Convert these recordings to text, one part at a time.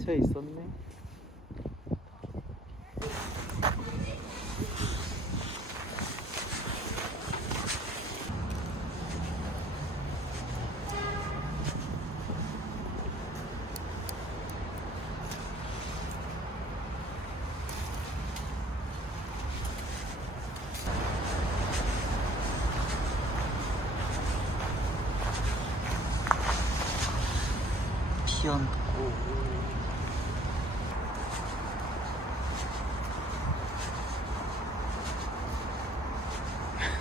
근처에 있었네.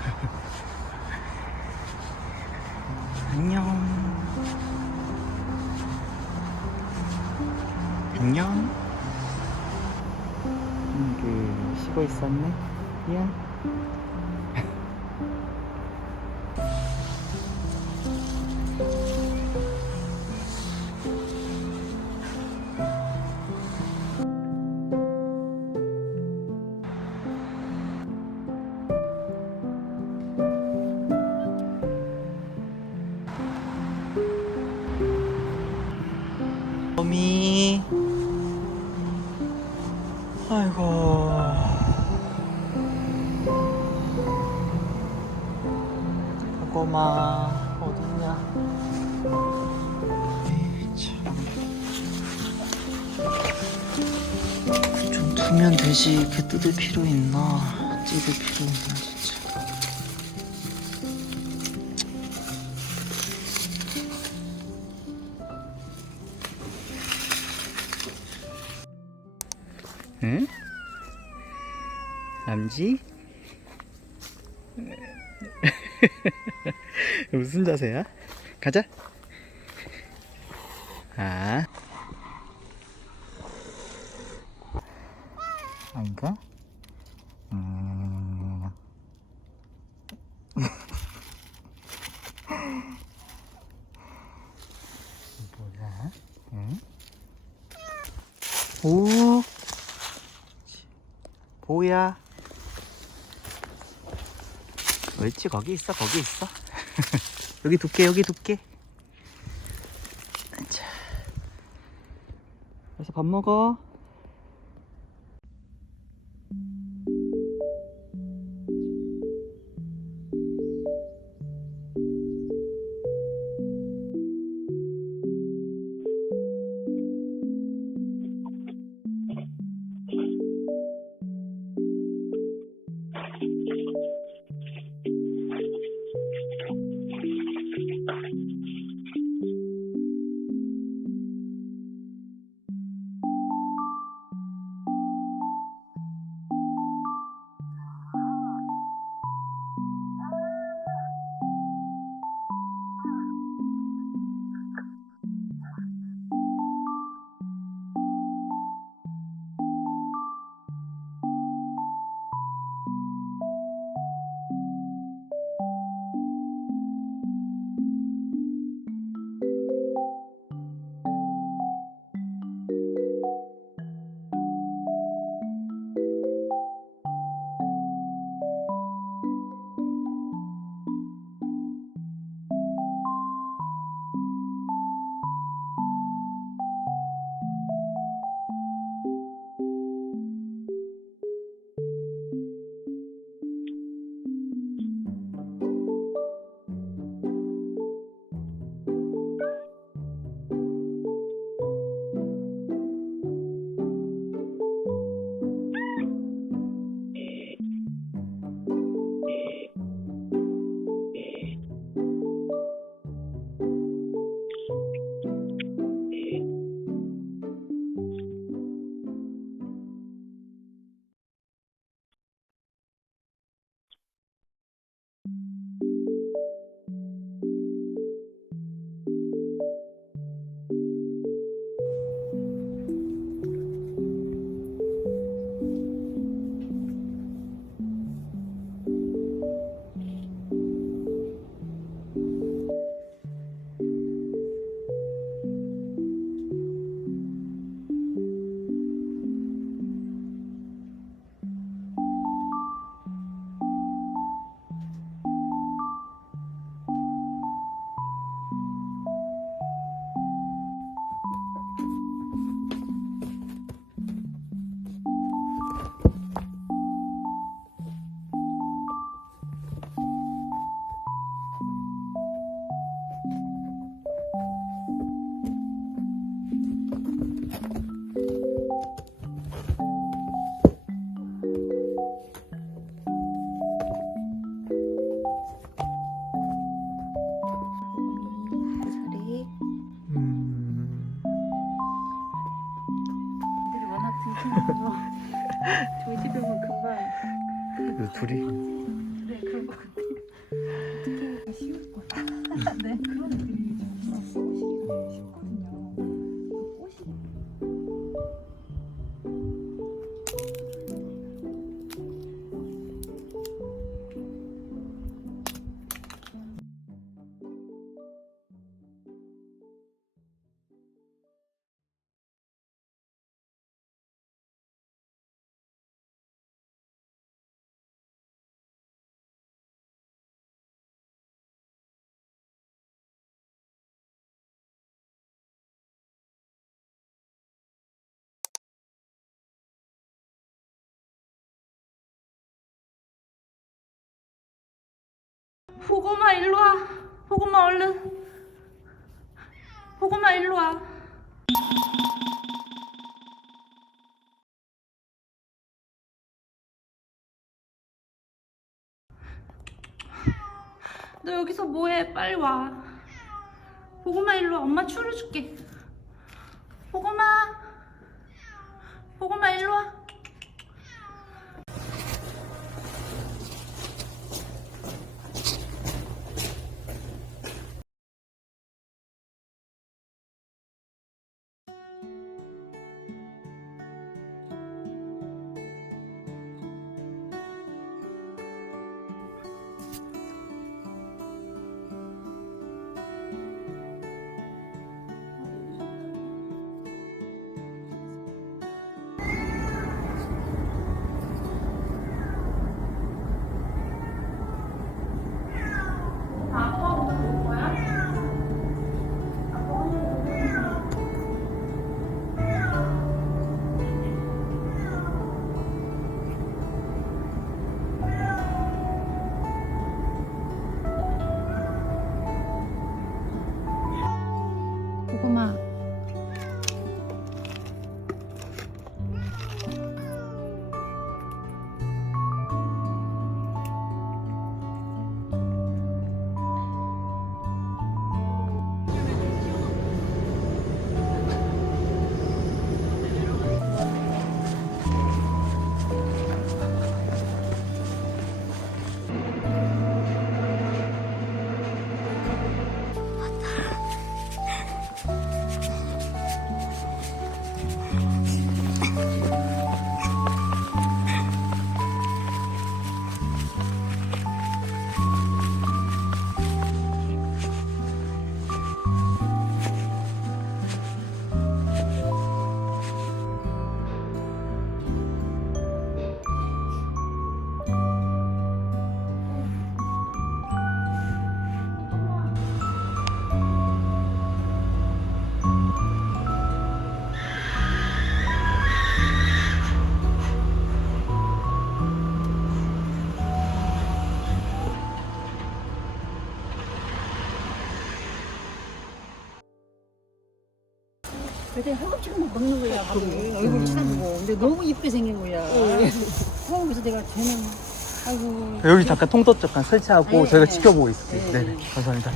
안녕. 안녕. 음, 그 쉬고 있었네. 미안 어미. 아이고. 꼬마. 어딨냐. 좀 두면 되지. 이렇게 뜯을 필요 있나? 찢을 필요 있나 진짜 남지? 무슨 자세야? 가자. 아. 아닌가? 음. 뭐야? 응? 오. 보야. 옳지 거기 있어 거기 있어. 여기 둘게 여기 둘게. 자. 그래서 밥 먹어. 저희 집에 오면 금방. 둘이 보고마 일로 와. 보고마 얼른. 보고마 일로 와. 너 여기서 뭐해? 빨리 와. 보고마 일로 와. 엄마 추를 줄게. 보고마. 보고마 일로 와. 그때 허겁지겁 막 먹는 거야 밥을. 얼굴 쳐다보고. 근데 너무 이쁘게 생긴 거야. 어 그래서 내가 쟤는 아이고. 여기 잠깐 통도 잠깐 설치하고 네, 저희가 네. 지켜보고 있을게요. 네. 네, 감사합니다.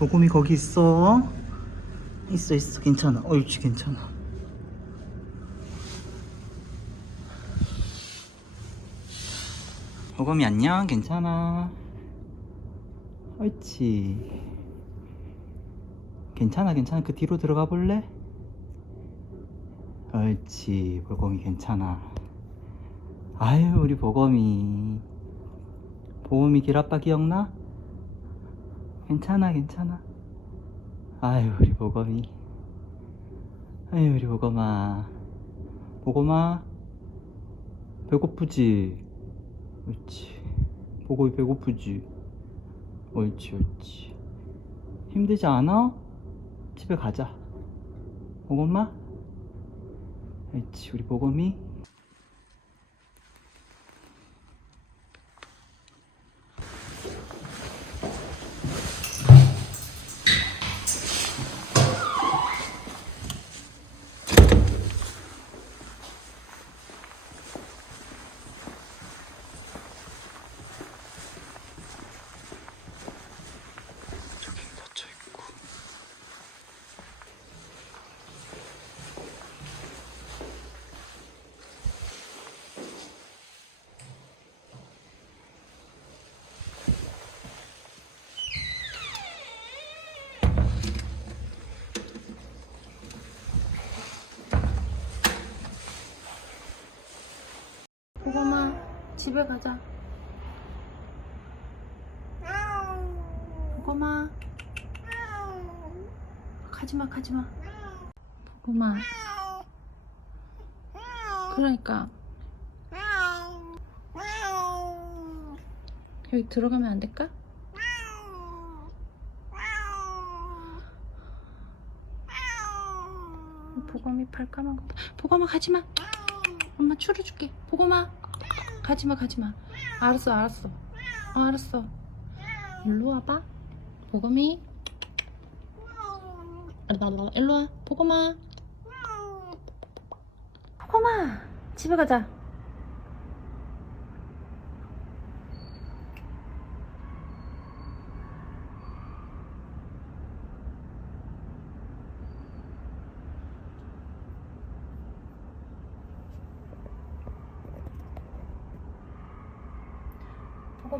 보검이 거기 있어? 있어 있어. 괜찮아. 옳지 괜찮아. 보검이 안녕. 괜찮아. 옳지. 괜찮아 괜찮아. 그 뒤로 들어가 볼래? 옳지. 보검이 괜찮아. 아유 우리 보검이. 보검이 길아빠 기억나? 괜찮아 괜찮아. 아유 우리 보검이. 아유 우리 보검아. 보검아? 배고프지? 옳지. 보검이 배고프지? 옳지 옳지. 힘들지 않아? 집에 가자. 보검아? 옳지 우리 보검이 집에 가자. 보검아 가지마 가지마. 보검아 그러니까. 여기 들어가면 안 될까? 보검이 발 까만 거. 보검아 가지마. 엄마 추루 줄게. 보검아 가지마 가지마. 알았어 알았어. 어, 알았어. 일로 와봐. 보검이. 일로 와. 보검아. 보검아 집에 가자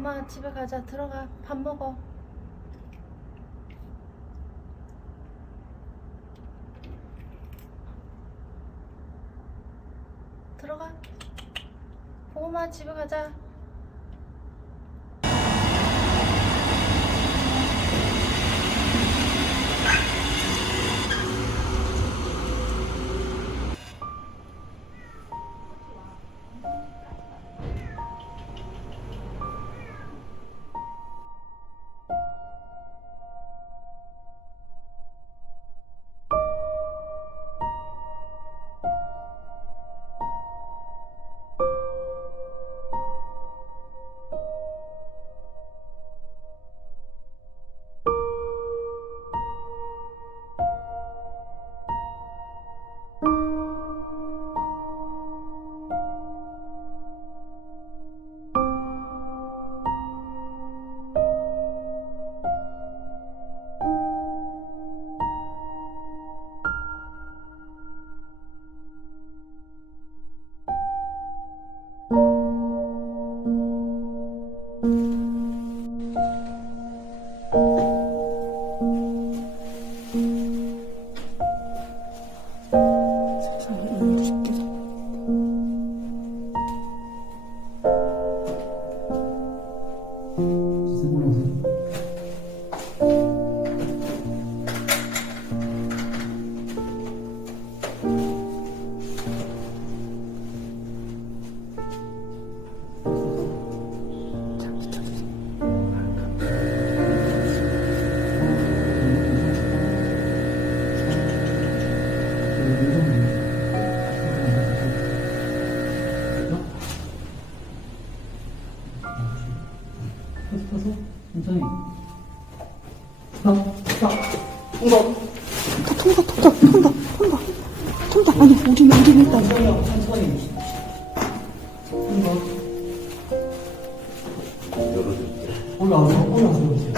보검아 집에 가자. 들어가. 밥 먹어. 들어가. 보검아 집에 가자 통과 통과 통과 통과 통과 아니 우리는 우리는 일단 천천히, 천천히. 올라와서, 올라와서. 올라와서.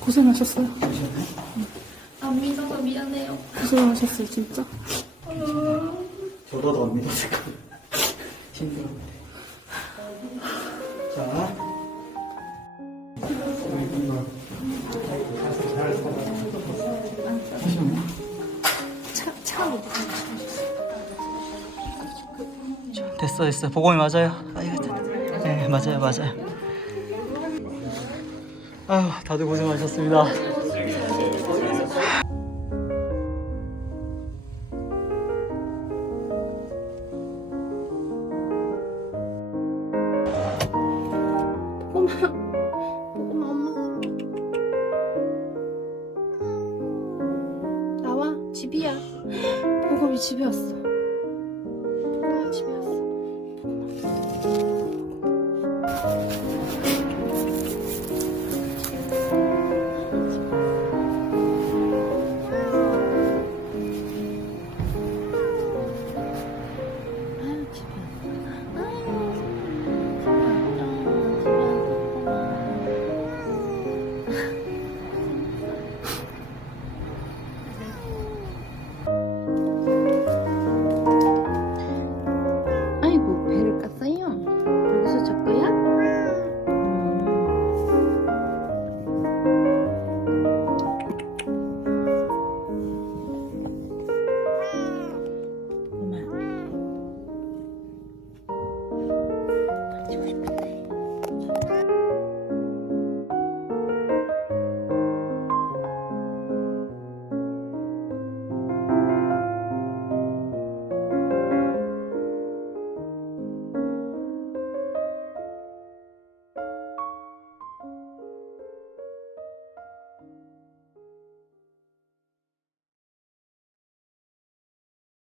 고생하셨어요. 안 믿어서 미안해요. 고생하셨어요, 진짜. 저도 안 믿었을 거예요. 됐어 됐어. 보검이 맞아요? 네 맞아요 맞아요. 아유 다들 고생하셨습니다